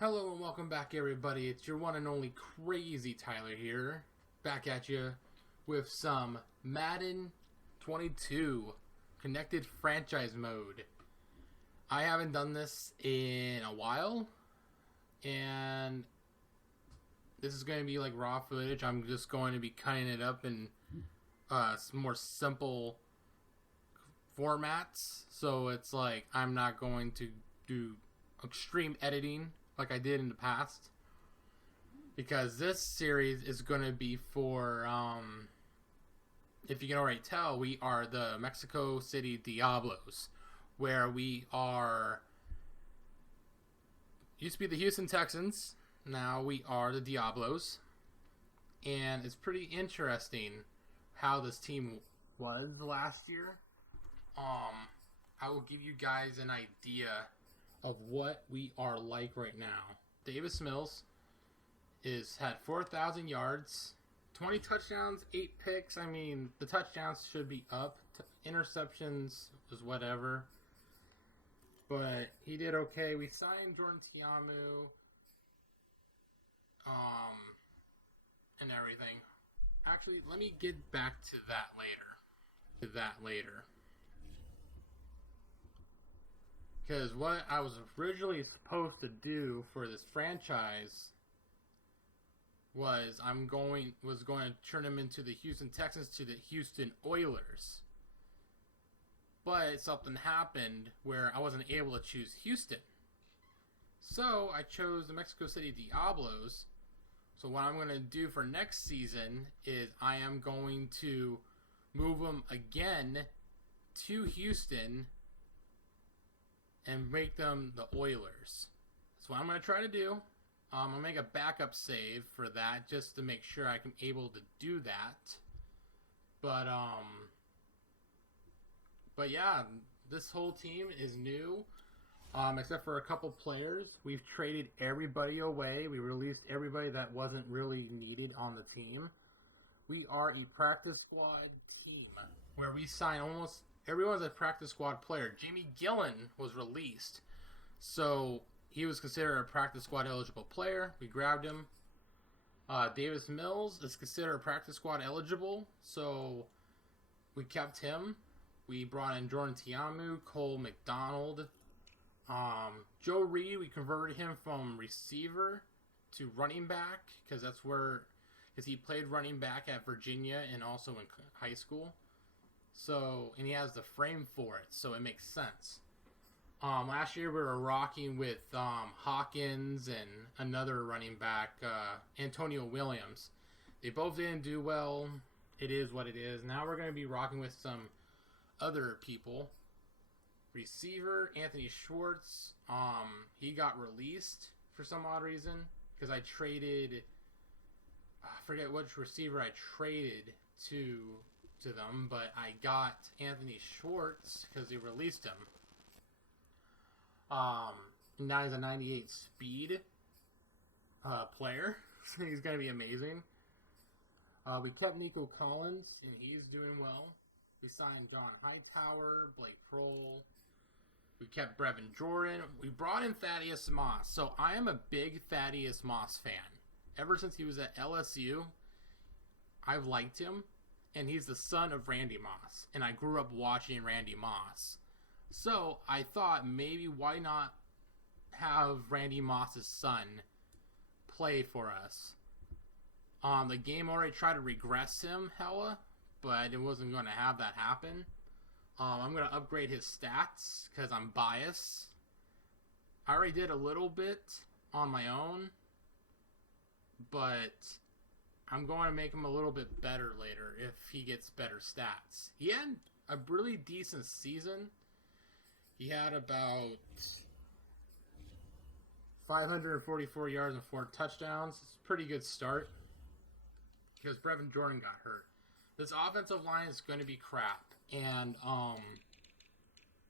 Hello and welcome back, everybody. It's your one and only Crazy Tyler here, back at you with some Madden 22 Connected Franchise Mode. I haven't done this in a while, and this is going to be like raw footage. I'm just going to be cutting it up in some more simple formats, so it's like I'm not going to do extreme editing like I did in the past, because this series is going to be for, if you can already tell, we are the Mexico City Diablos, where we are, used to be the Houston Texans, now we are the Diablos, and it's pretty interesting how this team was last year. I will give you guys an idea of what we are like right now. Davis Mills had 4,000 yards, 20 touchdowns, 8 picks. I mean, the touchdowns should be up. Interceptions was whatever. But he did okay. We signed Jordan Tiamu, and everything. Actually, let me get back to that later. Because what I was originally supposed to do for this franchise was going to turn him into the Houston Texans to the Houston Oilers. But something happened where I wasn't able to choose Houston. So I chose the Mexico City Diablos. So what I'm going to do for next season is I am going to move him again to Houston and make them the Oilers. That's what I'm going to try to do. I'm going to make a backup save for that just to make sure I can able to do that. But yeah, this whole team is new, except for a couple players. We've traded everybody away. We released everybody that wasn't really needed on the team. We are a practice squad team where we sign almost everyone's a practice squad player. Jamie Gillen was released, so he was considered a practice squad eligible player. We grabbed him. Davis Mills is considered a practice squad eligible, so we kept him. We brought in Jordan Tiamu, Cole McDonald. Joe Reed, we converted him from receiver to running back, because he played running back at Virginia and also in high school. So, and he has the frame for it, so it makes sense. Last year we were rocking with Hawkins and another running back, Antonio Williams. They both didn't do well. It is what it is. Now we're going to be rocking with some other people. Receiver, Anthony Schwartz. He got released for some odd reason, because I traded, I forget which receiver I traded to them, but I got Anthony Schwartz because they released him. Now he's a 98 speed player. He's going to be amazing. We kept Nico Collins, and he's doing well. We signed John Hightower, Blake Kroll. We kept Brevin Jordan. We brought in Thaddeus Moss. So I am a big Thaddeus Moss fan. Ever since he was at LSU, I've liked him. And he's the son of Randy Moss. And I grew up watching Randy Moss. So I thought, maybe why not have Randy Moss's son play for us? The game already tried to regress him, hella, but it wasn't going to have that happen. I'm going to upgrade his stats because I'm biased. I already did a little bit on my own, but I'm going to make him a little bit better later if he gets better stats. He had a really decent season. He had about 544 yards and 4 touchdowns. It's a pretty good start because Brevin Jordan got hurt. This offensive line is going to be crap. And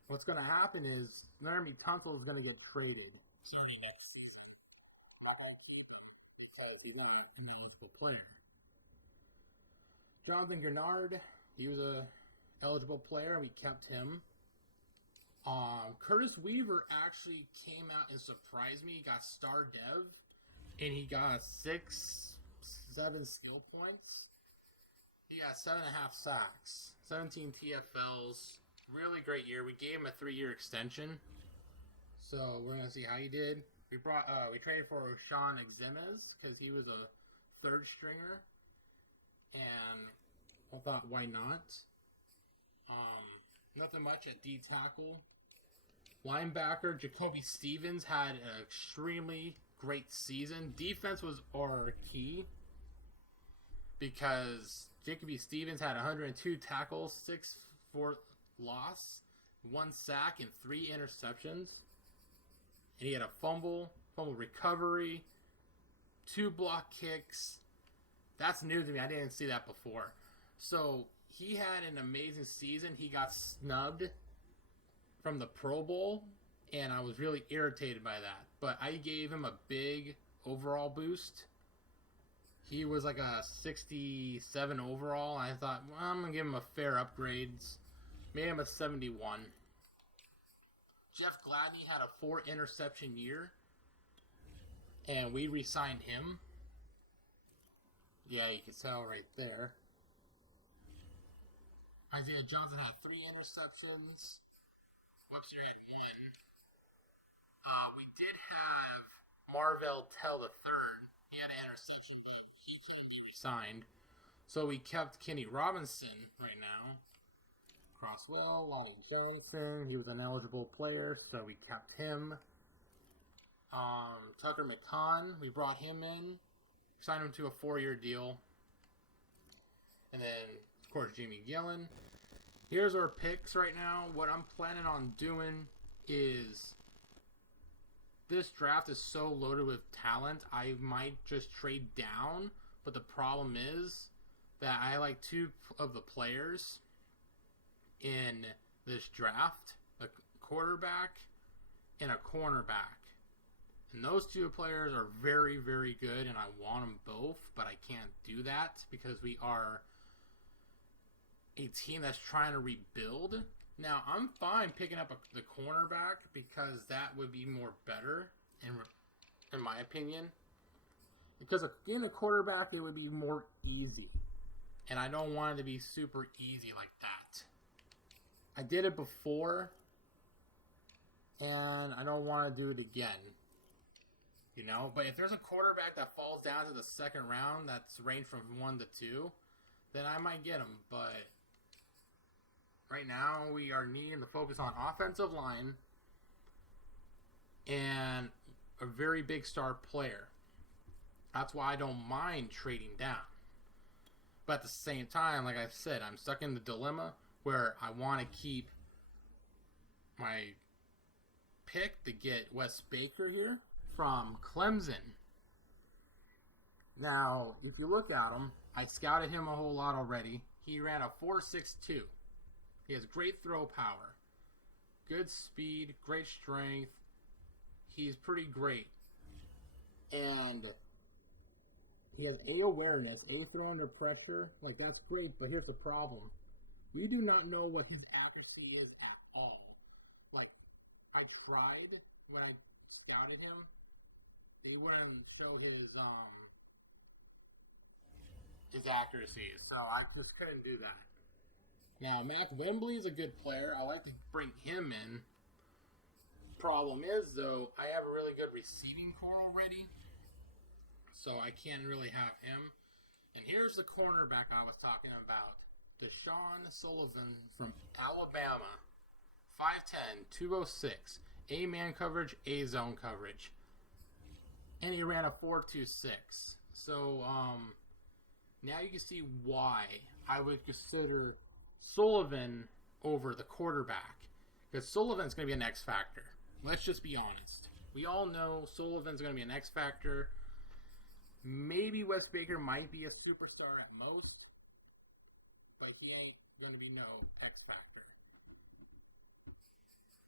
what's going to happen is Laramie Tunsil is going to get traded starting next season, because he's not an eligible player. Jonathan Gerard, he was a eligible player, and we kept him. Curtis Weaver actually came out and surprised me. He got star dev, and he got 7 skill points. He got 7.5 sacks, 17 TFLs. Really great year. We gave him a 3-year extension, so we're gonna see how he did. We traded for Sean Exemes because he was a 3rd stringer, and I thought, why not? Nothing much at D tackle. Linebacker Jacoby Stevens had an extremely great season. Defense was our key because Jacoby Stevens had 102 tackles, 6 for loss, 1 sack, and 3 interceptions. And he had a fumble recovery, 2 block kicks. That's new to me. I didn't see that before. So he had an amazing season. He got snubbed from the Pro Bowl, and I was really irritated by that. But I gave him a big overall boost. He was like a 67 overall. I thought, well, I'm going to give him a fair upgrades. Made him a 71. Jeff Gladney had a 4 interception year, and we re-signed him. Yeah, you can tell right there. Isaiah Johnson had 3 interceptions. Webster had 1. We did have Marvell Tell the third. He had an interception, but he couldn't be re-signed. So we kept Kenny Robinson right now. Crosswell, Lonnie Johnson. He was an eligible player, so we kept him. Tucker McCon, we brought him in. Signed him to a 4-year deal. And then, of course, Jamie Gillen. Here's our picks right now. What I'm planning on doing is, this draft is so loaded with talent, I might just trade down. But the problem is that I like 2 of the players in this draft, a quarterback and a cornerback. And those 2 players are very, very good, and I want them both, but I can't do that because we are a team that's trying to rebuild. Now, I'm fine picking up the cornerback because that would be more better, in my opinion. Because getting a quarterback, it would be more easy. And I don't want it to be super easy like that. I did it before, and I don't want to do it again. You know, but if there's a quarterback that falls down to the 2nd round that's ranged from 1 to 2, then I might get him. But right now we are needing to focus on offensive line and a very big star player. That's why I don't mind trading down. But at the same time, like I said, I'm stuck in the dilemma where I want to keep my pick to get Wes Baker here from Clemson. Now, if you look at him, I scouted him a whole lot already. He ran a 4.62. He has great throw power, good speed, great strength. He's pretty great. And he has A awareness, A throw under pressure. Like, that's great, but here's the problem. We do not know what his accuracy is at all. Like, I tried when I scouted him. He wouldn't show his accuracy, so I just couldn't do that. Now, Mac Wembley is a good player. I like to bring him in. Problem is, though, I have a really good receiving core already, so I can't really have him. And here's the cornerback I was talking about. Deshaun Sullivan from Alabama. 5'10", 206. A-man coverage, A-zone coverage. And he ran a 4.26. So, now you can see why I would consider Sullivan over the quarterback. Because Sullivan's going to be an X factor. Let's just be honest. We all know Sullivan's going to be an X factor. Maybe Wes Baker might be a superstar at most. But he ain't going to be no X factor.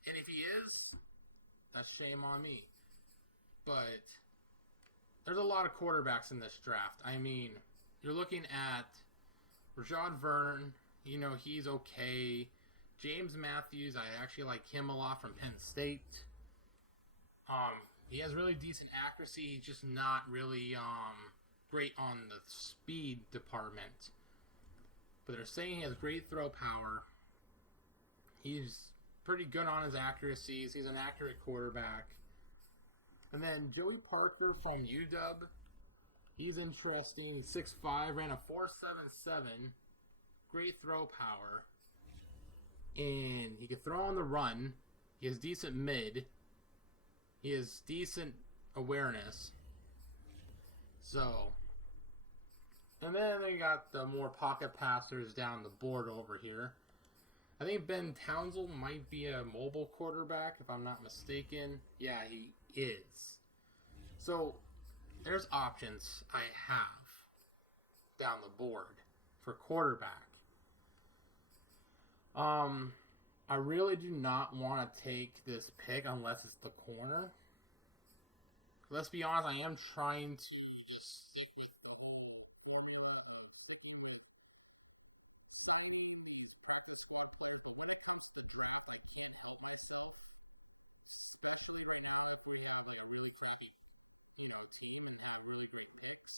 And if he is, that's shame on me. But there's a lot of quarterbacks in this draft. I mean, you're looking at Rashad Vernon. You know, he's okay. James Matthews, I actually like him a lot from Penn State. He has really decent accuracy. He's just not really great on the speed department. But they're saying he has great throw power. He's pretty good on his accuracies. He's an accurate quarterback. And then Joey Parker from UW. He's interesting. He's 6'5", ran a 4.77. Great throw power. And he can throw on the run. He has decent mid. He has decent awareness. So, and then they got the more pocket passers down the board over here. I think Ben Townsend might be a mobile quarterback, if I'm not mistaken. Yeah, he is. So, there's options I have down the board for quarterback. I really do not want to take this pick unless it's the corner. Let's be honest, I am trying to just stick with the whole formula of picking with highly practice squad players, but when it comes to the draft, I can't help myself. Actually, right now, if we have a really crappy, team and have really great picks,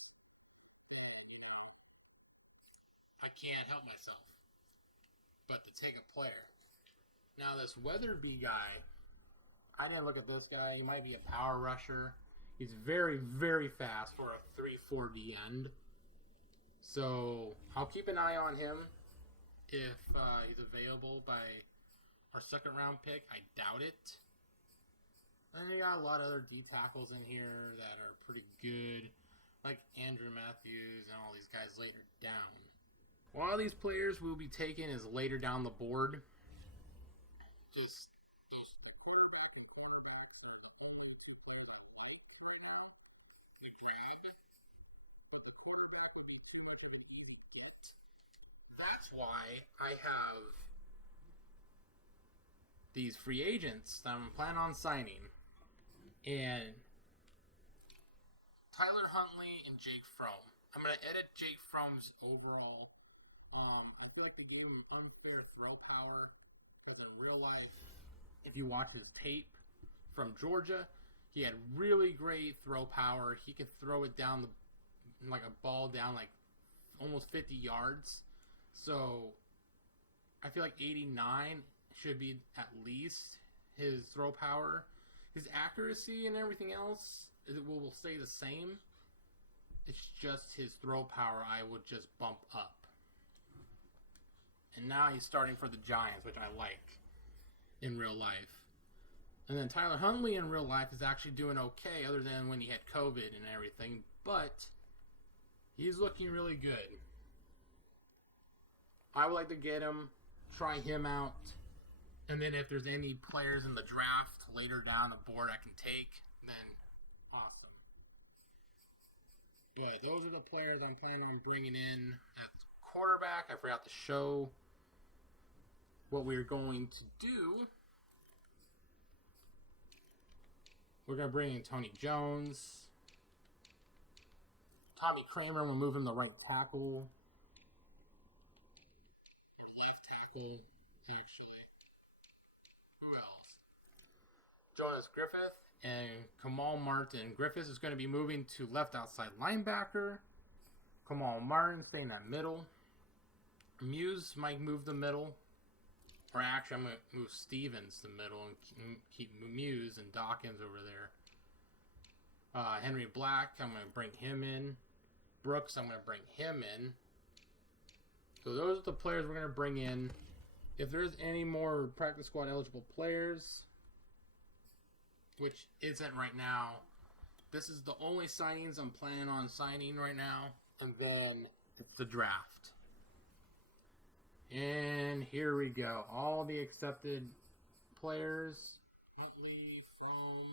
I can't help myself but to take a player. Now, this Weatherby guy, I didn't look at this guy. He might be a power rusher. He's very, very fast for a 3.40 end. So, I'll keep an eye on him if he's available by our second round pick. I doubt it. And we got a lot of other D tackles in here that are pretty good, like Andrew Matthews and all these guys later down. One of these players we'll be taking is later down the board. Just those quarterback and cornerbacks are the only two players I like to grab. But the quarterback will be too much of an easy get. That's why I have these free agents that I'm planning on signing. And Tyler Huntley and Jake Fromm. I'm going to edit Jake Fromm's overall. I feel like they gave him unfair throw power because in real life, if you watch his tape from Georgia, he had really great throw power. He could throw it down like a ball down like almost 50 yards. So I feel like 89 should be at least his throw power. His accuracy and everything else will stay the same. It's just his throw power I would just bump up. And now he's starting for the Giants, which I like in real life. And then Tyler Huntley in real life is actually doing okay, other than when he had COVID and everything. But he's looking really good. I would like to get him, try him out. And then if there's any players in the draft later down the board I can take, then awesome. But those are the players I'm planning on bringing in at quarterback. I forgot to show what we're going to do. We're going to bring in Tony Jones. Tommy Kramer, we'll move him to right tackle. Left tackle, actually. Who else? Jonas Griffith and Kamal Martin. Griffith is going to be moving to left outside linebacker. Kamal Martin staying at middle. Muse might move the middle. Or actually, I'm going to move Stevens to the middle and keep Muse and Dawkins over there. Henry Black, I'm going to bring him in. Brooks, I'm going to bring him in. So those are the players we're going to bring in. If there's any more practice squad eligible players, which isn't right now, this is the only signings I'm planning on signing right now. And then it's the draft. And here we go. All the accepted players. Huntley, Fromm,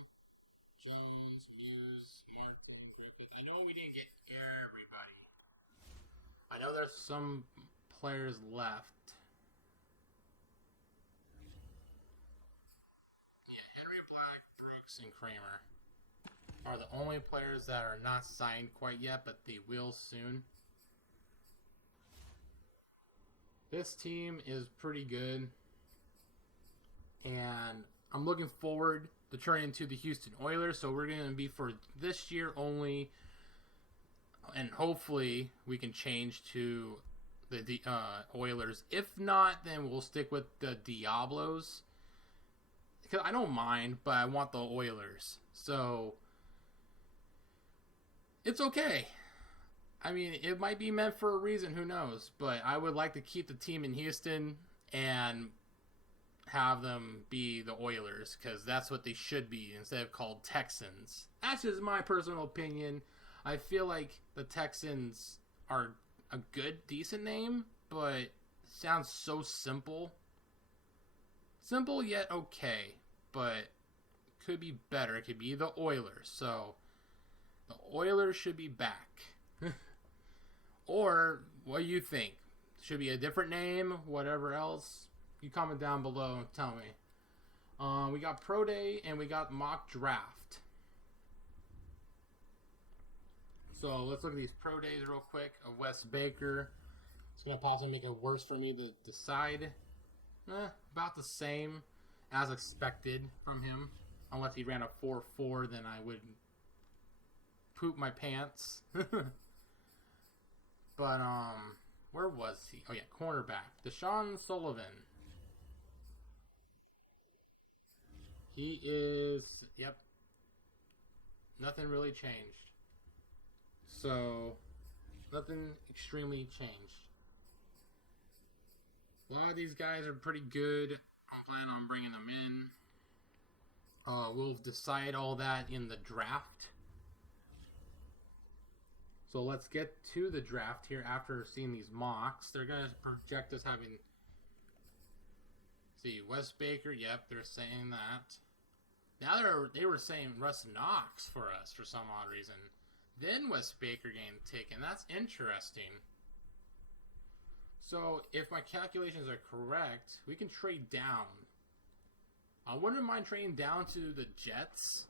Jones, Muse, Martin, Griffith. I know we didn't get everybody. I know there's some players left. Yeah, Henry Black, Brooks, and Kramer are the only players that are not signed quite yet, but they will soon. This team is pretty good. and I'm looking forward to turning into the Houston Oilers. So we're going to be for this year only, and hopefully we can change to the Oilers. If not, then we'll stick with the Diablos, because I don't mind, but I want the Oilers. So it's okay. I mean, it might be meant for a reason, who knows? But I would like to keep the team in Houston and have them be the Oilers, because that's what they should be instead of called Texans. That's just my personal opinion. I feel like the Texans are a good, decent name, but it sounds so simple. Simple yet okay, but could be better. It could be the Oilers. So the Oilers should be back. Or what do you think? Should be a different name, whatever else? You comment down below and tell me. We got Pro Day and we got Mock Draft. So let's look at these Pro Days real quick of Wes Baker. It's going to possibly make it worse for me to decide. About the same as expected from him. Unless he ran a 4.4, then I would poop my pants. But, where was he? Oh, yeah, cornerback. Deshaun Sullivan. He is, yep, nothing really changed. So, nothing extremely changed. A lot of these guys are pretty good. I plan on bringing them in. We'll decide all that in the draft. So let's get to the draft here after seeing these mocks. They're going to project us having... See, Wes Baker, yep, they're saying that. Now they were saying Russ Knox for us for some odd reason. Then Wes Baker getting taken. That's interesting. So, if my calculations are correct, we can trade down. I wouldn't mind trading down to the Jets,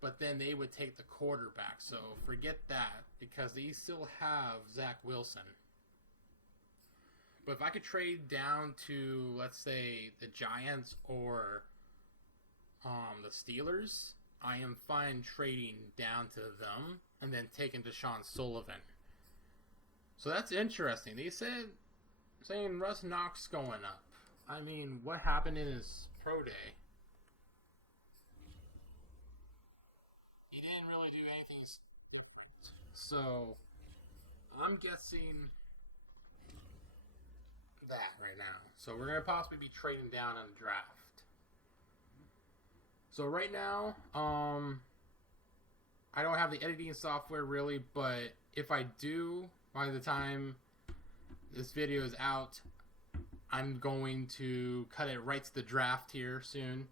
but then they would take the quarterback. So, forget that, because they still have Zach Wilson. But if I could trade down to, let's say, the Giants or the Steelers, I am fine trading down to them and then taking Deshaun Sullivan. So that's interesting. They saying Russ Knox going up. I mean, what happened in his pro day? He didn't really do anything different. So I'm guessing that right now. So we're going to possibly be trading down on the draft. So right now, I don't have the editing software really, but if I do, by the time this video is out, I'm going to cut it right to the draft here soon.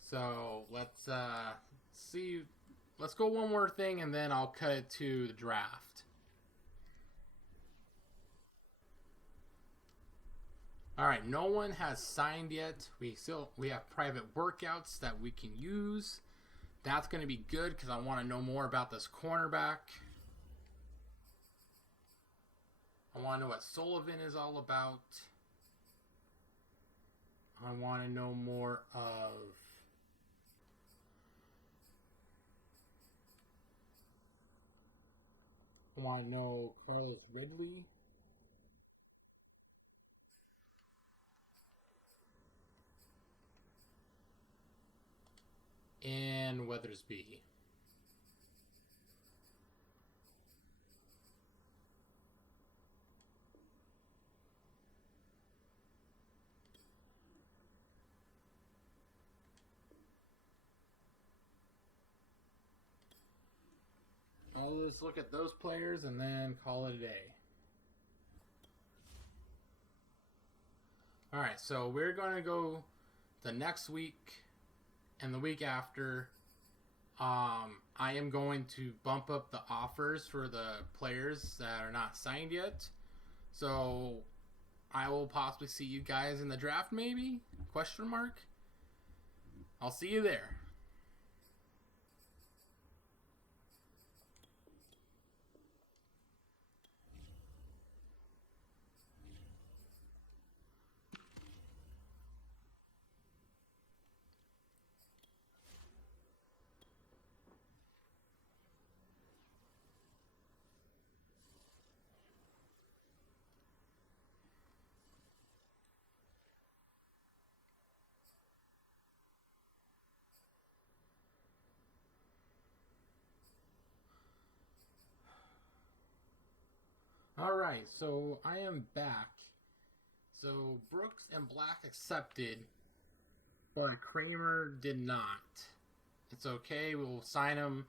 So let's see. Let's go one more thing, and then I'll cut it to the draft. All right, no one has signed yet. We have private workouts that we can use. That's going to be good because I want to know more about this cornerback. I want to know what Sullivan is all about. I want to know more of I want to know Carlos Ridley. And Weathersby. I'll just look at those players and then call it a day. Alright, so we're going to go the next week and the week after. I am going to bump up the offers for the players that are not signed yet. So I will possibly see you guys in the draft maybe? Question mark? I'll see you there. Alright, so I am back. So Brooks and Black accepted, but Kramer did not. It's okay, we'll sign him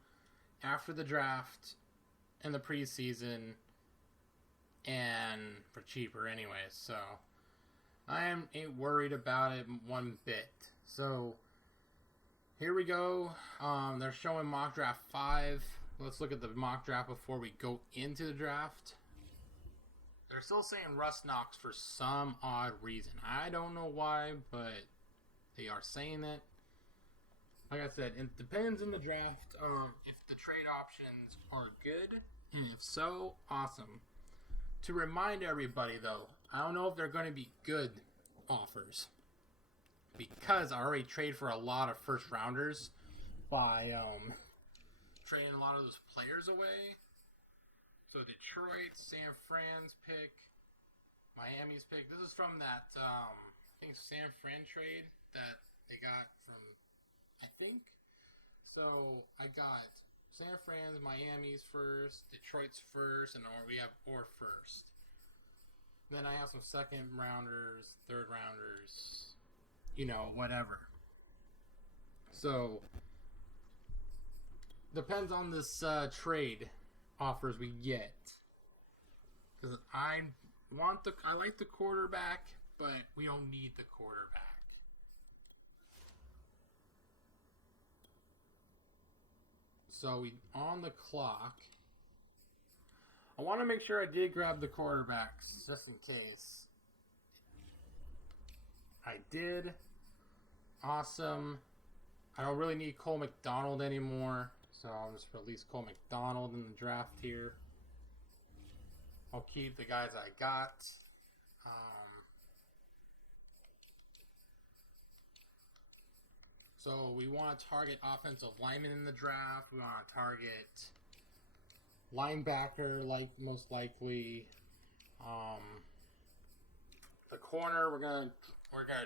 after the draft in the preseason and for cheaper anyways, so I ain't worried about it one bit. So here we go. They're showing mock draft 5. Let's look at the mock draft before we go into the draft. They're still saying Russ Knox for some odd reason. I don't know why, but they are saying it. Like I said, it depends in the draft if the trade options are good, and if so, awesome. To remind everybody, though, I don't know if they're going to be good offers, because I already traded for a lot of first rounders by trading a lot of those players away. So Detroit, San Fran's pick, Miami's pick. This is from that I think San Fran trade that they got from, I think. So I got San Fran's, Miami's first, Detroit's first, and we have or first. Then I have some second rounders, third rounders, whatever. So depends on this trade offers we get, because I like the quarterback, but we don't need the quarterback. So we on the clock. I want to make sure I did grab the quarterbacks just in case. I did. Awesome. I don't really need Cole McDonald anymore, so I'll just release Cole McDonald in the draft here. I'll keep the guys I got. So we want to target offensive linemen in the draft. We want to target linebacker, like most likely. The corner we're gonna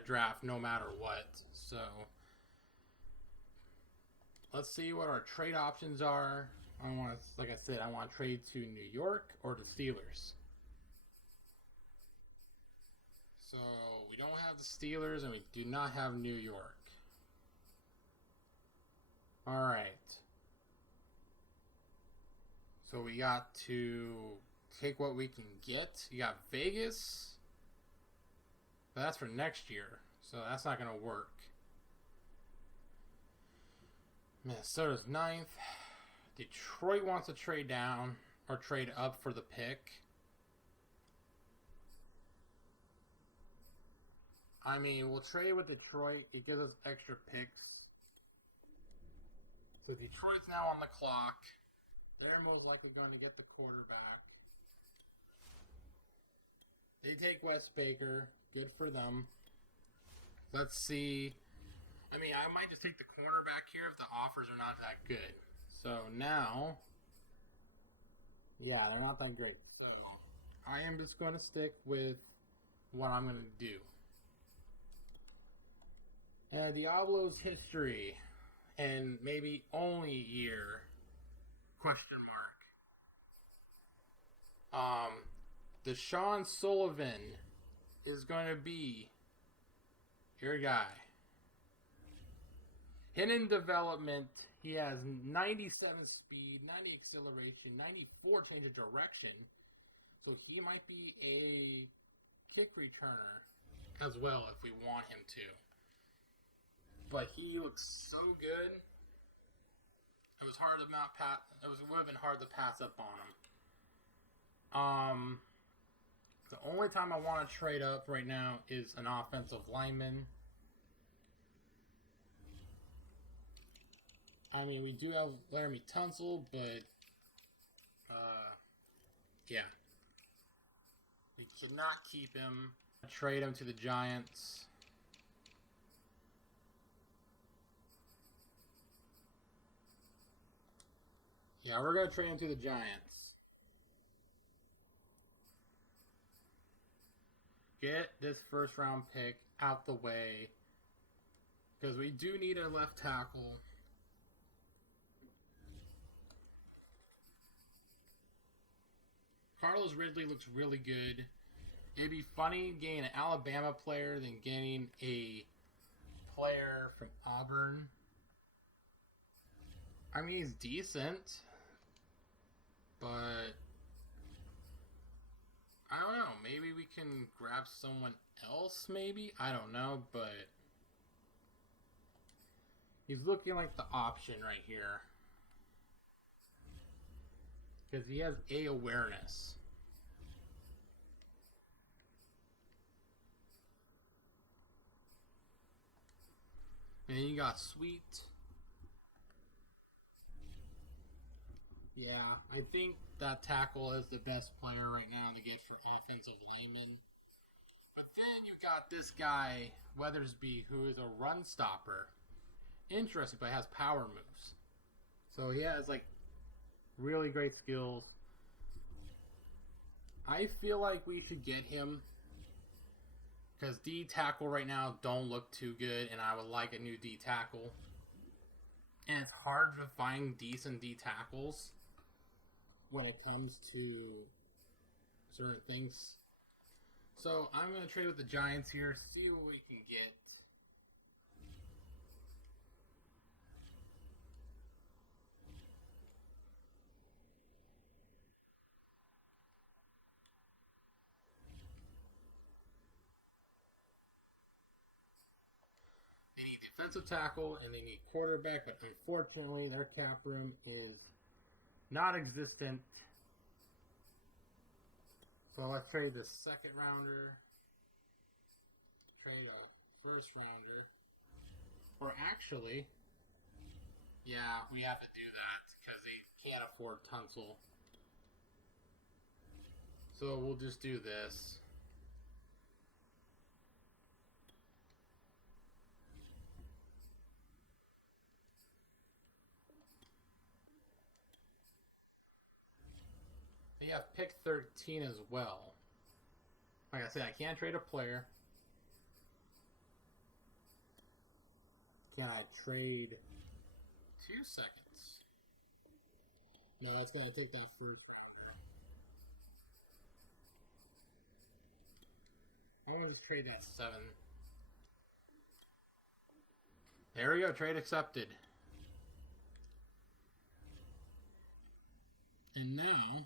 draft no matter what. So let's see what our trade options are. I want to trade to New York or the Steelers. So we don't have the Steelers and we do not have New York. All right. So we got to take what we can get. You got Vegas. But that's for next year, so that's not going to work. Minnesota's 9th. Detroit wants to trade down or trade up for the pick. I mean, we'll trade with Detroit. It gives us extra picks. So Detroit's now on the clock. They're most likely going to get the quarterback. They take Wes Baker. Good for them. Let's see. I mean, I might just take the cornerback here if the offers are not that good. So now, yeah, they're not that great. So I am just going to stick with what I'm going to do. Diablo's history and maybe only year, question mark. Deshaun Sullivan is going to be your guy. Hidden development, he has 97 speed, 90 acceleration, 94 change of direction. So he might be a kick returner as well if we want him to. But he looks so good. It was hard to not pass. It would have been hard to pass up on him. The only time I want to trade up right now is an offensive lineman. I mean, we do have Laramie Tunsil, but yeah, we cannot keep him. Trade him to the Giants. Yeah, we're going to trade him to the Giants. Get this first round pick out the way, because we do need a left tackle. Carlos Ridley looks really good. It'd be funny getting an Alabama player than getting a player from Auburn. I mean, he's decent, but I don't know. Maybe we can grab someone else, maybe? I don't know, but he's looking like the option right here. Because he has A awareness. And then you got Sweet. Yeah, I think that tackle is the best player right now to get for offensive lineman. But then you got this guy, Weathersby, who is a run stopper. Interesting, but has power moves. So he has, like, really great skills. I feel like we should get him because D tackle right now don't look too good, and I would like a new D tackle. And it's hard to find decent D tackles when it comes to certain things. So I'm going to trade with the Giants here, see what we can get. They need defensive tackle and they need quarterback, but unfortunately their cap room is non-existent. So let's trade the second rounder. Trade a first rounder. Or actually, yeah, we have to do that because they can't afford Tunsil. So we'll just do this. They have pick 13 as well. Like I said, I can't trade a player. Can I trade 2 seconds? No, that's going to take that fruit. I want to just trade that 7. There we go, trade accepted. And now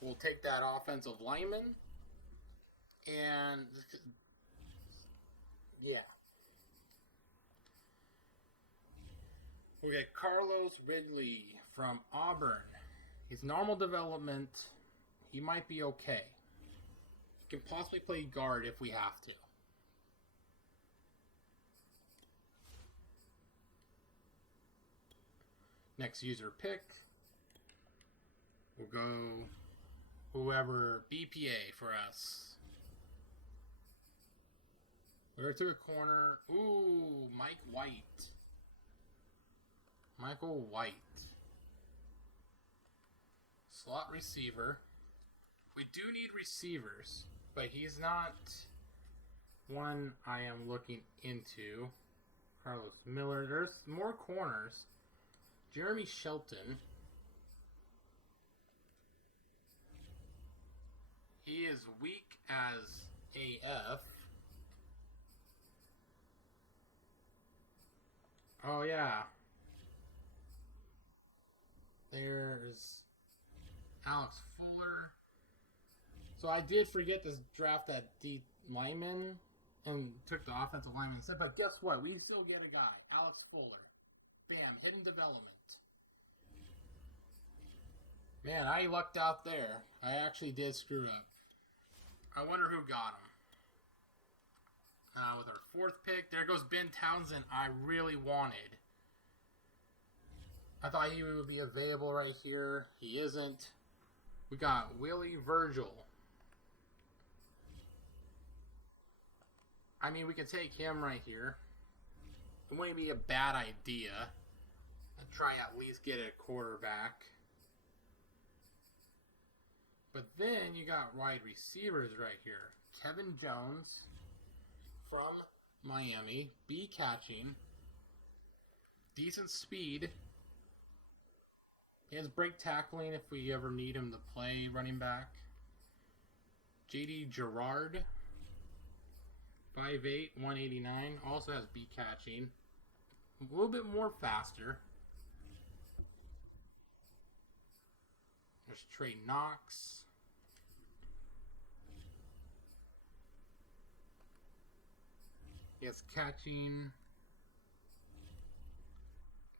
we'll take that offensive lineman and yeah. We got Carlos Ridley from Auburn. He's normal development. He might be okay. He can possibly play guard if we have to. Next user pick. We'll go whoever BPA for us. We're to a corner. Ooh, Mike White. Michael White. Slot receiver. We do need receivers, but he's not one I am looking into. Carlos Miller. There's more corners. Jeremy Shelton. He is weak as AF. Oh, yeah. There's Alex Fuller. So I did forget to draft that D lineman and took the offensive lineman instead. But guess what? We still get a guy. Alex Fuller. Bam. Hidden development. Man, I lucked out there. I actually did screw up. I wonder who got him. With our 4th pick, there goes Ben Townsend. I really wanted. I thought he would be available right here. He isn't. We got Willie Virgil. I mean, we could take him right here. It wouldn't be a bad idea. I'd try at least get a quarterback. But then you got wide receivers right here. Kevin Jones from Miami. B catching. Decent speed. He has break tackling if we ever need him to play running back. Gerard, 5'8", 189. Also has beat catching. A little bit more faster. There's Trey Knox. He has catching.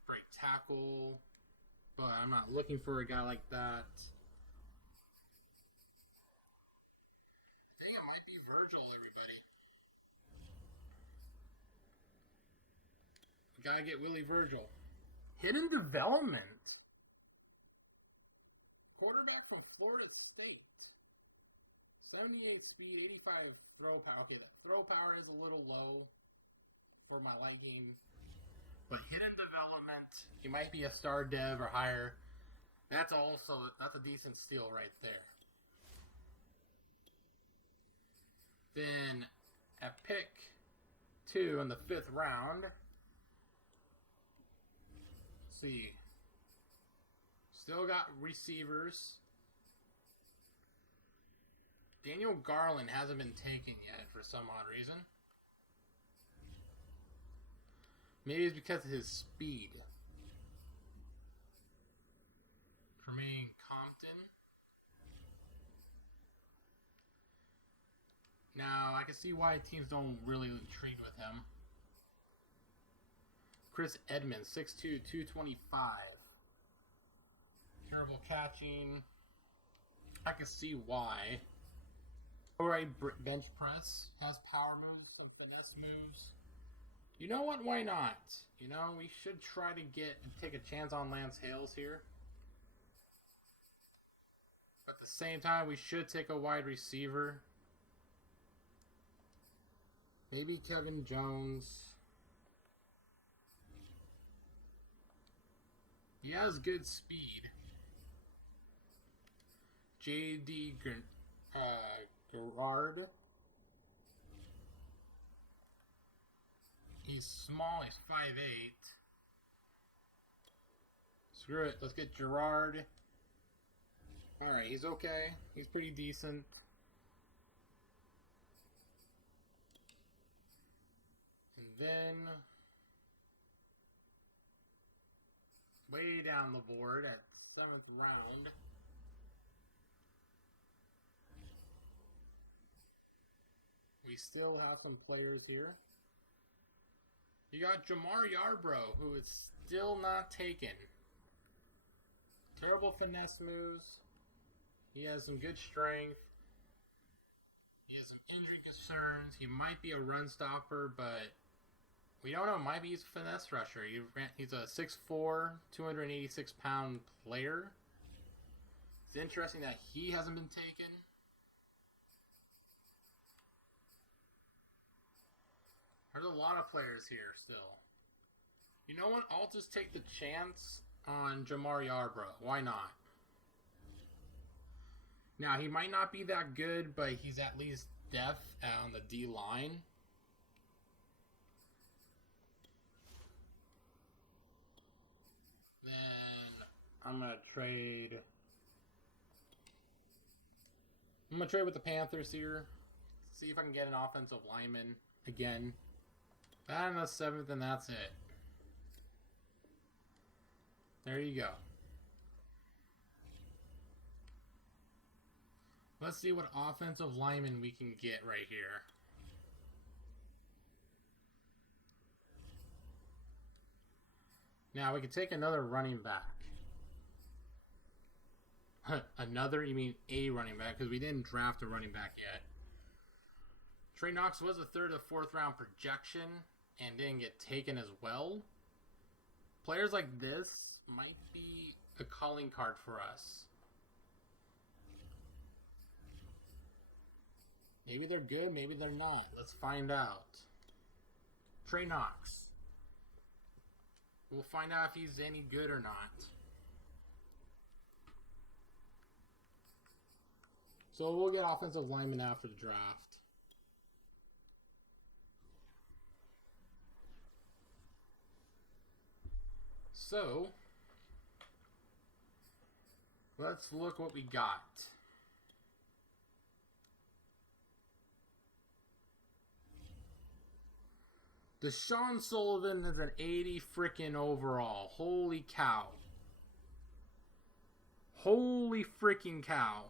Break tackle. But I'm not looking for a guy like that. I think it might be Virgil, everybody. We gotta get Willie Virgil. Hidden development. Quarterback from Florida State. 78 speed, 85 throw power. Okay, the throw power is a little low for my liking. But hidden development, he might be a star dev or higher. That's a decent steal right there. Then at pick 2 in the 5th round. Let's see. Still got receivers. Daniel Garland hasn't been taken yet for some odd reason. Maybe it's because of his speed. For me, Compton. Now, I can see why teams don't really trade with him. Chris Edmonds, 6'2", 225. Terrible catching. I can see why. Alright, bench press. Has power moves, some finesse moves. You know what? Why not? You know, we should try to take a chance on Lance Hales here. At the same time, we should take a wide receiver. Maybe Kevin Jones. He has good speed. J.D. Gerard. He's small, he's 5'8". Screw it, let's get Gerard. Alright, he's okay. He's pretty decent. And then way down the board at 7th round. We still have some players here. You got Jamar Yarbrough, who is still not taken. Terrible finesse moves. He has some good strength. He has some injury concerns. He might be a run stopper, but we don't know. Might be his finesse rusher. He's a 6'4", 286-pound player. It's interesting that he hasn't been taken. There's a lot of players here still. You know what? I'll just take the chance on Jamar Yarbrough. Why not? Now, he might not be that good, but he's at least depth on the D-line. Then I'm going to trade with the Panthers here. See if I can get an offensive lineman again. That in the 7th, and that's it. There you go. Let's see what offensive lineman we can get right here. Now, we can take another running back. Another? You mean a running back? Because we didn't draft a running back yet. Trey Knox was a 3rd or 4th round projection and didn't get taken as well. Players like this might be a calling card for us. Maybe they're good, maybe they're not. Let's find out. Trey Knox. We'll find out if he's any good or not. So we'll get offensive linemen after the draft. So, Let's look what we got. Deshaun Sullivan is an 80 freaking overall. Holy cow. Holy freaking cow.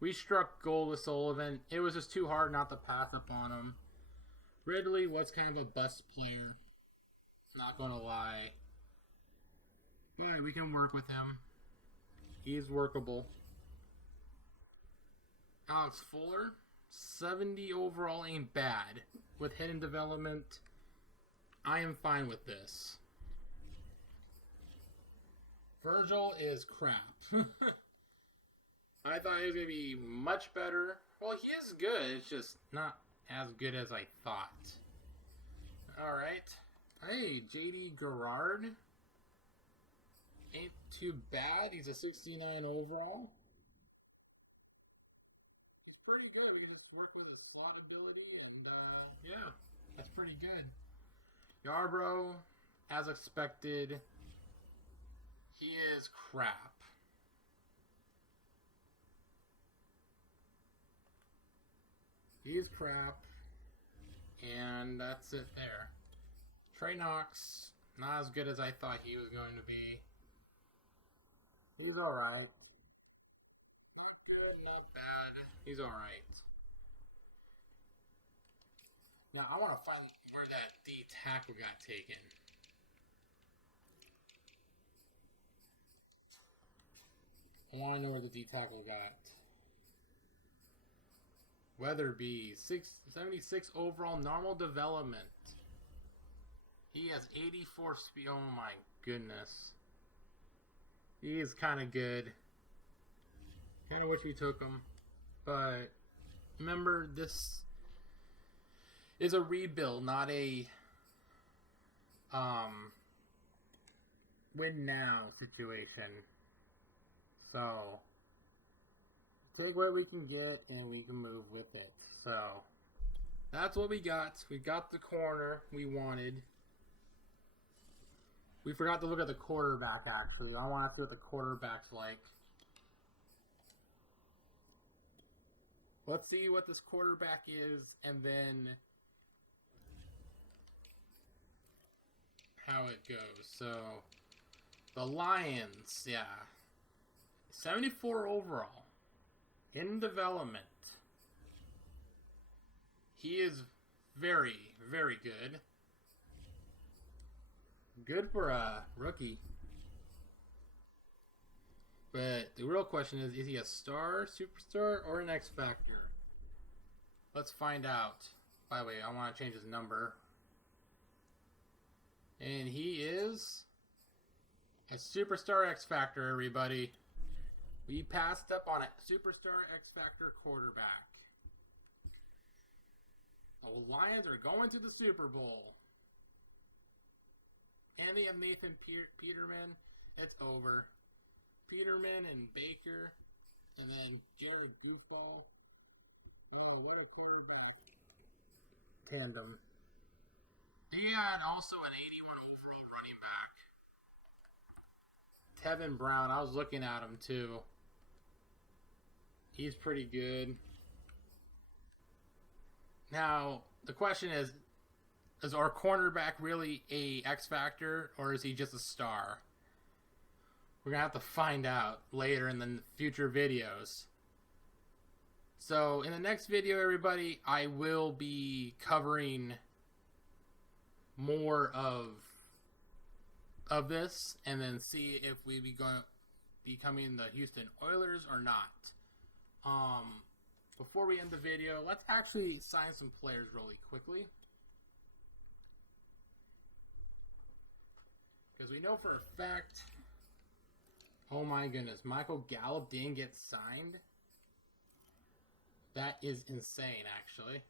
We struck gold with Sullivan. It was just too hard not to pass up on him. Ridley was kind of a bust player. Not gonna lie. Yeah, we can work with him. He's workable. Alex Fuller, 70 overall ain't bad. With hidden development, I am fine with this. Virgil is crap. I thought he was going to be much better. Well, he is good. It's just not as good as I thought. Alright. Hey, JD Gerard. Ain't too bad. He's a 69 overall. He's pretty good. We just work with his slot ability. And, yeah, that's pretty good. Yarbrough, as expected, he is crap. He's crap. And that's it there. Trey Knox, not as good as I thought he was going to be. He's alright. Not good, not bad. He's alright. Now, I want to find where that D tackle got taken. I want to know where the D tackle got. Weatherby, 76 overall, normal development. He has 84 speed. Oh my goodness. He is kind of good. Kind of wish we took him. But remember, this is a rebuild, not a win now situation. So take what we can get and we can move with it. So that's what we got. We got the corner we wanted. We forgot to look at the quarterback, actually. I want to see what the quarterback's like. Let's see what this quarterback is, and then how it goes. So, the Lions, yeah. 74 overall. In development. He is very, very good. Good for a rookie. But the real question is he a star, superstar, or an X Factor? Let's find out. By the way, I want to change his number. And he is a superstar X Factor, everybody. We passed up on a superstar X Factor quarterback. The Lions are going to the Super Bowl. And they have Nathan Peterman. It's over. Peterman and Baker. And then Gerard Goofball. Oh, what a quarterback. Tandem. He had also an 81 overall running back. Tevin Brown. I was looking at him too. He's pretty good. Now, the question is our cornerback really a X Factor, or is he just a star? We're going to have to find out later in the future videos. So, in the next video, everybody, I will be covering more of this, and then see if we be going to becoming the Houston Oilers or not. Before we end the video, let's actually sign some players really quickly. Because we know for a fact, oh my goodness, Michael Gallup didn't get signed. That is insane, actually.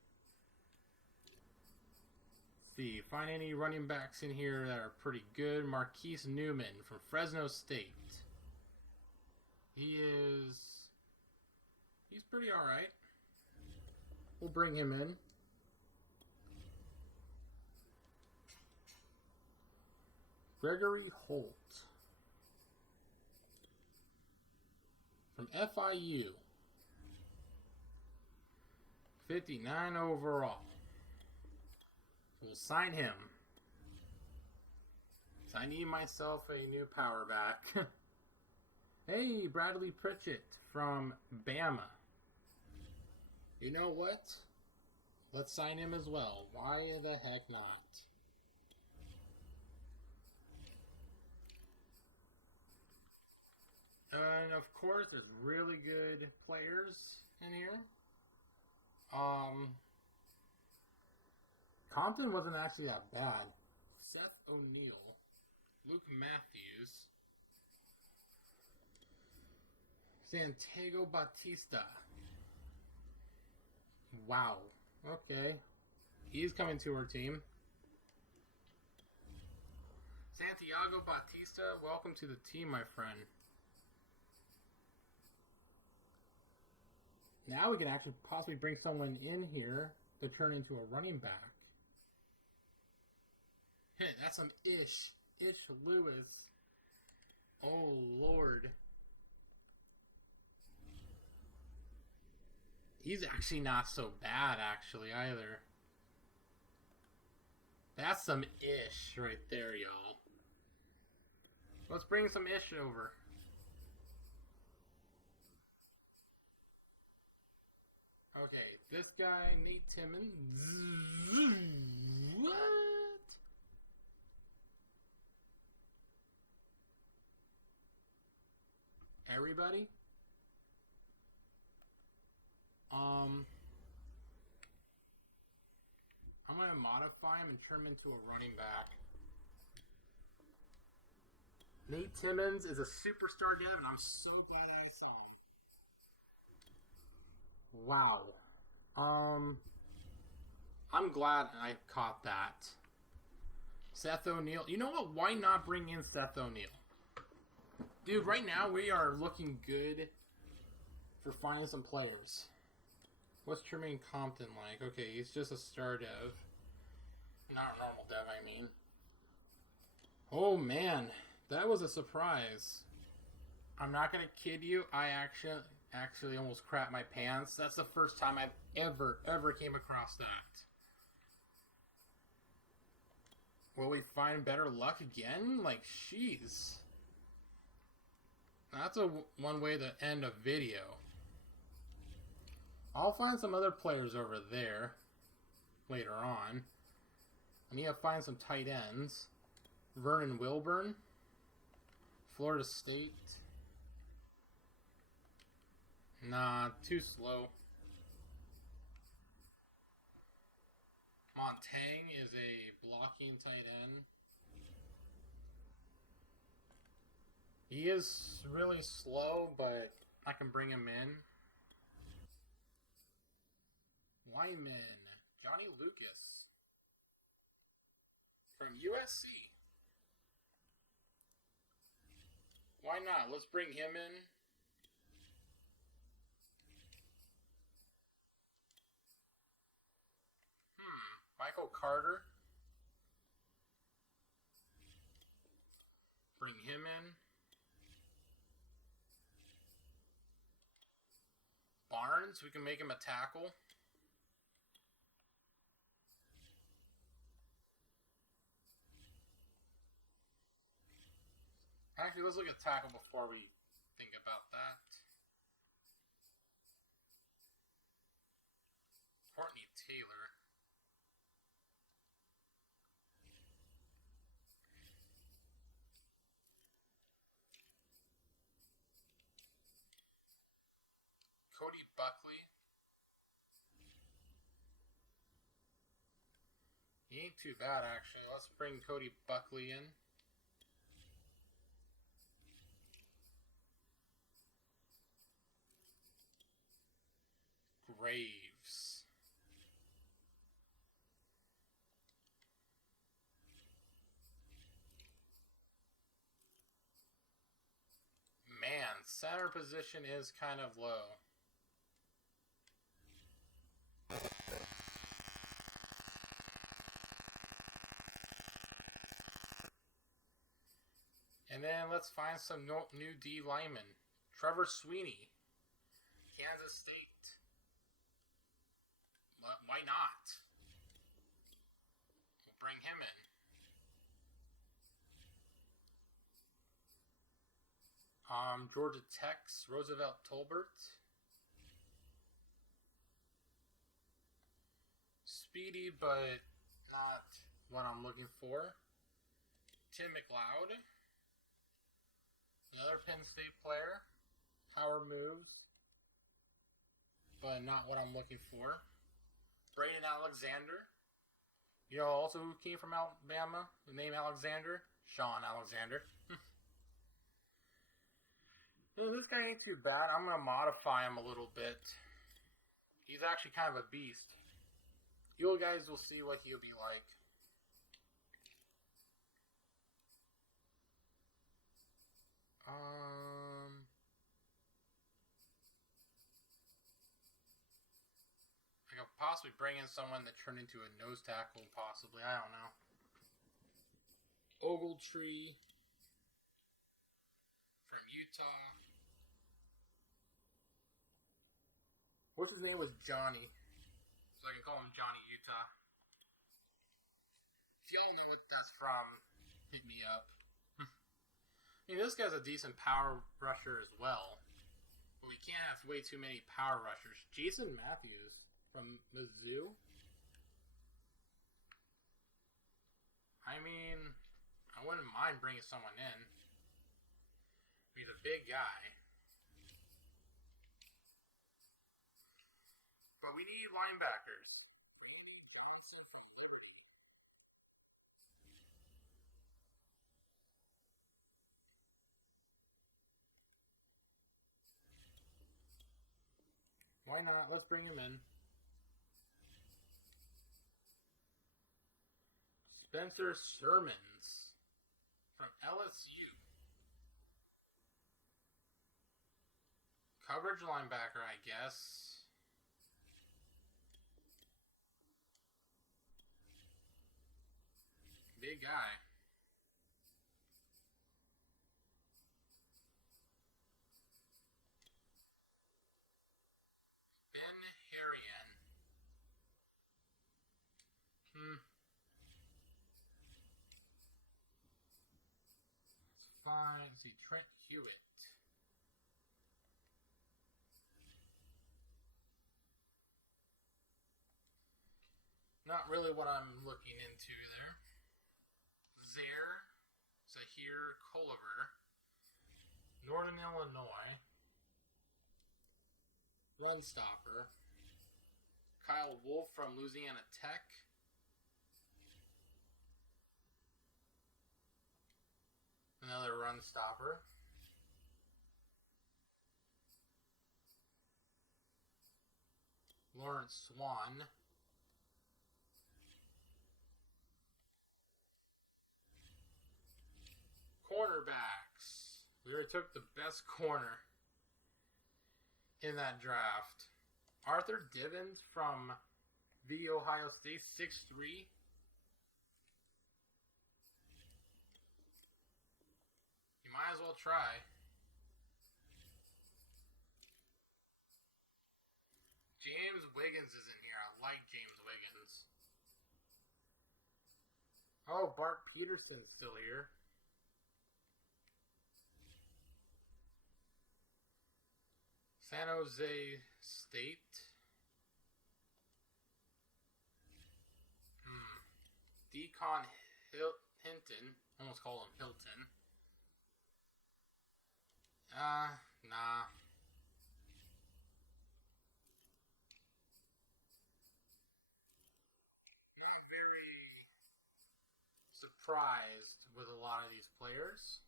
Let's see, find any running backs in here that are pretty good. Marquise Newman from Fresno State. He's pretty alright. We'll bring him in. Gregory Holt. from FIU. 59 overall. We'll sign him. So I need myself a new power back. Hey, Bradley Pritchett from Bama. You know what? Let's sign him as well. Why the heck not? And of course, there's really good players in here. Compton wasn't actually that bad. Seth O'Neal, Luke Matthews, Santiago Batista. Wow. Okay. He's coming to our team. Santiago Batista, welcome to the team, my friend. Now we can actually possibly bring someone in here to turn into a running back. Hey, that's some Ish Lewis. Oh, Lord. He's actually not so bad, actually, either. That's some Ish right there, y'all. Let's bring some Ish over. Okay, this guy, Nate Timmons. What? Everybody? I'm going to modify him and turn him into a running back. Nate Timmons is a superstar dev, and I'm so glad I saw him. Wow. I'm glad I caught that. Seth O'Neal. You know what? Why not bring in Seth O'Neal? Dude, right now we are looking good for finding some players. What's Tremaine Compton like? Okay, he's just a star dev. Not normal dev, I mean. Oh, man. That was a surprise. I'm not going to kid you. I actually almost crapped my pants. That's the first time I've ever came across that. Will we find better luck again? Like, jeez. That's one way to end a video. I'll find some other players over there later on. I need to find some tight ends. Vernon Wilburn, Florida State. Nah, too slow. Montang is a blocking tight end. He is really slow, but I can bring him in. Wyman, Johnny Lucas from USC. Why not? Let's bring him in. Michael Carter. Bring him in. Barnes, we can make him a tackle. Actually, let's look at tackle before we think about that. Courtney Taylor. Cody Buckley. He ain't too bad, actually. Let's bring Cody Buckley in. Graves. Man, center position is kind of low. And then let's find some new D linemen. Trevor Sweeney. Kansas State. Why not? We'll bring him in. Georgia Tech's Roosevelt Tolbert. Speedy, but not what I'm looking for. Tim McLeod. Another Penn State player. Power moves, but not what I'm looking for. Braden Alexander. You know also who came from Alabama? The name Alexander? Sean Alexander. This guy ain't too bad. I'm going to modify him a little bit. He's actually kind of a beast. You guys will see what he'll be like. I could possibly bring in someone that turned into a nose tackle, possibly. I don't know. Ogletree from Utah. What's his name was Johnny. So I can call him Johnny Utah. If y'all know what that's from, hit me up. I mean, this guy's a decent power rusher as well. But we can't have way too many power rushers. Jason Matthews from Mizzou. I mean, I wouldn't mind bringing someone in. He's a big guy. But we need linebackers. Why not? Let's bring him in. Spencer Sermons from LSU. Coverage linebacker, I guess. Big guy. Ben Harrian. It's fine. Let's see, Trent Hewitt. Not really what I'm looking into there. Zahir Culliver, Northern Illinois, run stopper. Kyle Wolf from Louisiana Tech. Another run stopper. Lawrence Swan. Cornerbacks. We already took the best corner in that draft. Arthur Divins from the Ohio State, 6'3". You might as well try. James Wiggins is in here. I like James Wiggins. Oh, Bart Peterson's still here. San Jose State. Deacon Hinton. Almost call him Hilton. Nah. I'm very surprised with a lot of these players.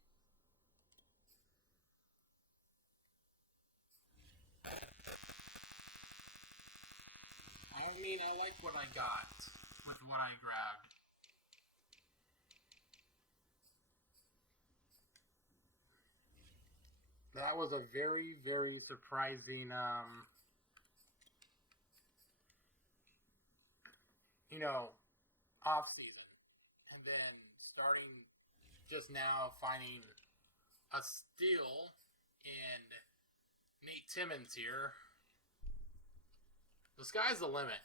I mean, I like what I got with what I grabbed. That was a very, very surprising, off season. And then starting just now finding a steal in Nate Timmons here The sky's the limit.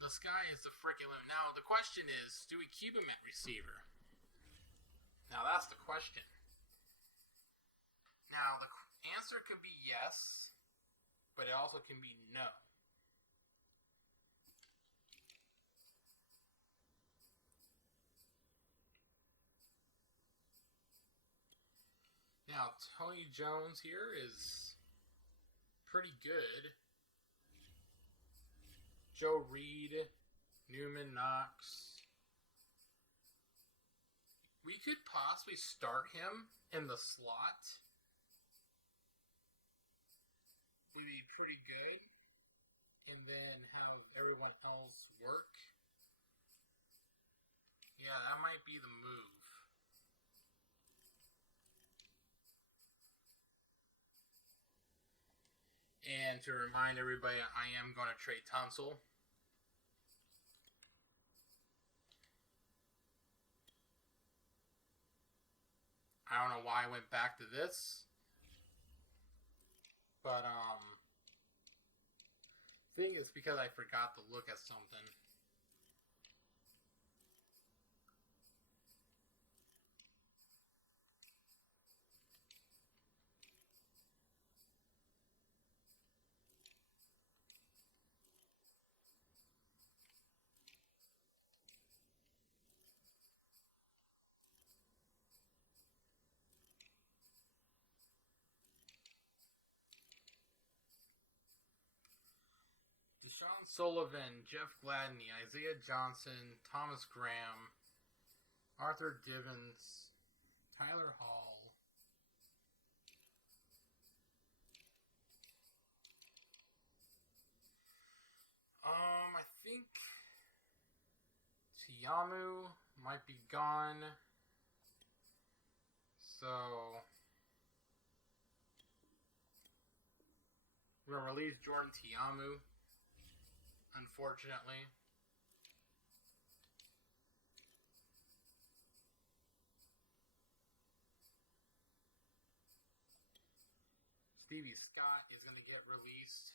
The sky is the freaking limit. Now, the question is, do we keep him at receiver? Now, that's the question. Now, the answer could be yes, but it also can be no. Now, Tony Jones here is pretty good. Joe Reed, Newman Knox. We could possibly start him in the slot. Would be pretty good. And then have everyone else work. Yeah, that might be the move. And to remind everybody, I am going to trade Tunsil. I don't know why I went back to this. But, I think it's because I forgot to look at something. Deshaun Sullivan, Jeff Gladney, Isaiah Johnson, Thomas Graham, Arthur Divins, Tyler Hall. I think Tiamu might be gone. So we're going to release Jordan Tiamu, unfortunately. Stevie Scott is going to get released.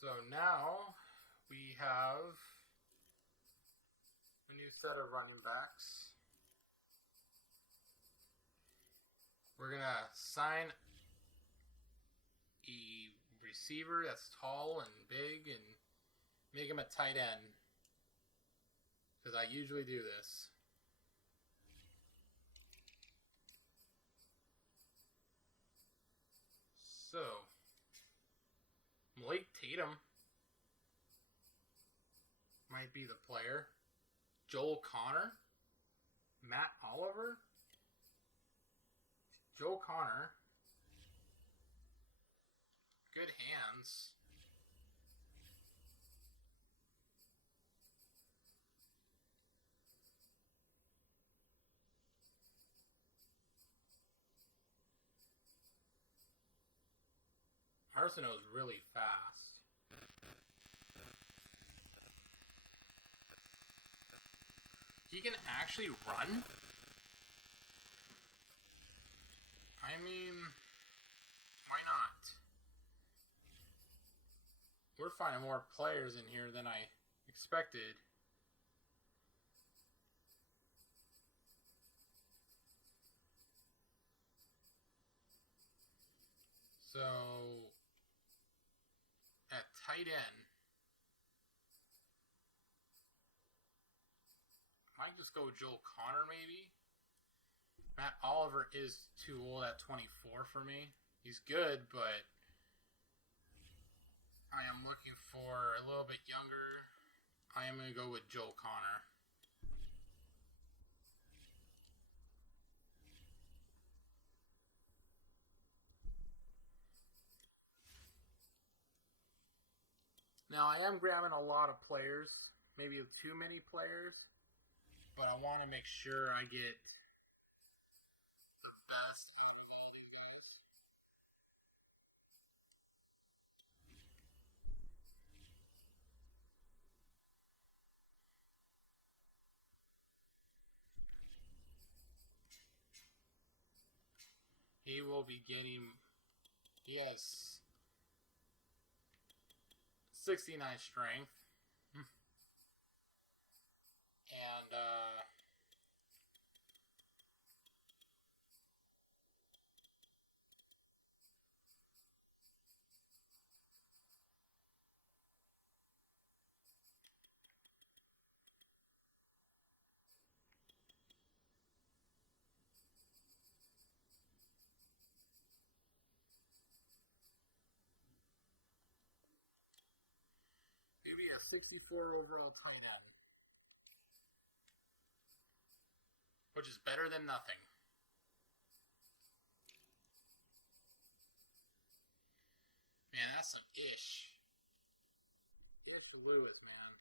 So now we have a new set of running backs. We're going to sign a receiver that's tall and big and make him a tight end. Because I usually do this. So, Malik Tatum might be the player. Joel Connor. Matt Oliver. Joe Connor. Good hands. Arsenault's really fast. He can actually run? I mean, why not? We're finding more players in here than I expected. So, at tight end, might just go Joel Connor maybe. Matt Oliver is too old at 24 for me. He's good, but I am looking for a little bit younger. I am going to go with Joel Connor. Now, I am grabbing a lot of players, maybe too many players, but I want to make sure I get the best out of all these guys. He will be getting. He has 69 strength. And, maybe a 64 overall tight end, which is better than nothing. Man, that's some ish. Ish Lewis, man.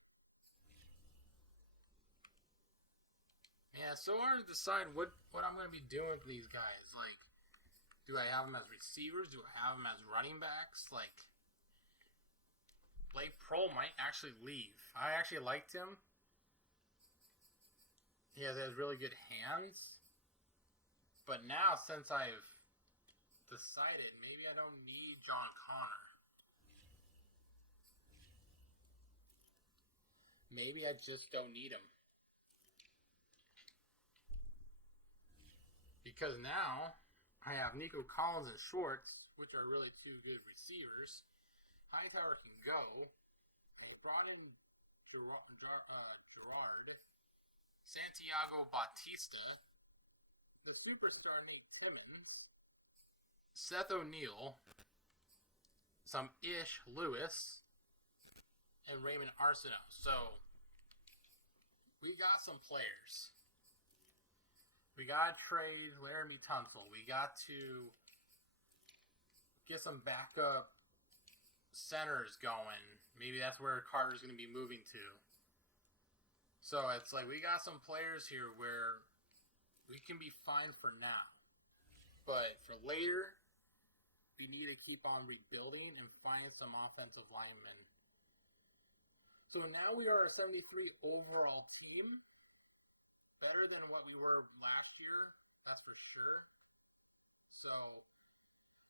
Yeah, so hard to decide what I'm going to be doing with these guys. Like, do I have them as receivers? Do I have them as running backs? Like, Blake Prohl might actually leave. I actually liked him. He has really good hands. But now, since I've decided maybe I don't need John Connor. Maybe I just don't need him. Because now I have Nico Collins and Schwartz, which are really two good receivers. Hightower can go. They brought in Gerard, Santiago Bautista, the superstar Nate Timmons, Seth O'Neal, some Ish Lewis, and Raymond Arsenault. So we got some players. We got to trade Laramie Tunsil. We got to get some backup centers going. Maybe that's where Carter's going to be moving to. So it's like we got some players here where we can be fine for now. But for later, we need to keep on rebuilding and find some offensive linemen. So now we are a 73 overall team. Better than what we were last year, that's for sure. So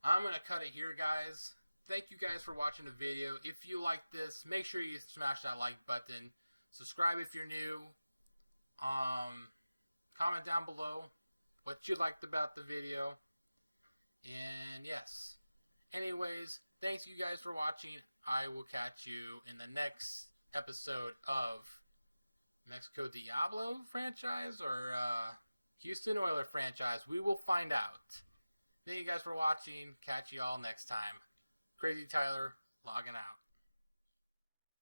I'm going to cut it here, guys. Thank you guys for watching the video. If you like this, make sure you smash that like button. Subscribe if you're new. Comment down below what you liked about the video. And yes. Anyways, thanks you guys for watching. I will catch you in the next episode of Mexico Diablo franchise or Houston Oilers franchise. We will find out. Thank you guys for watching. Catch you all next time. Crazy Tyler logging out.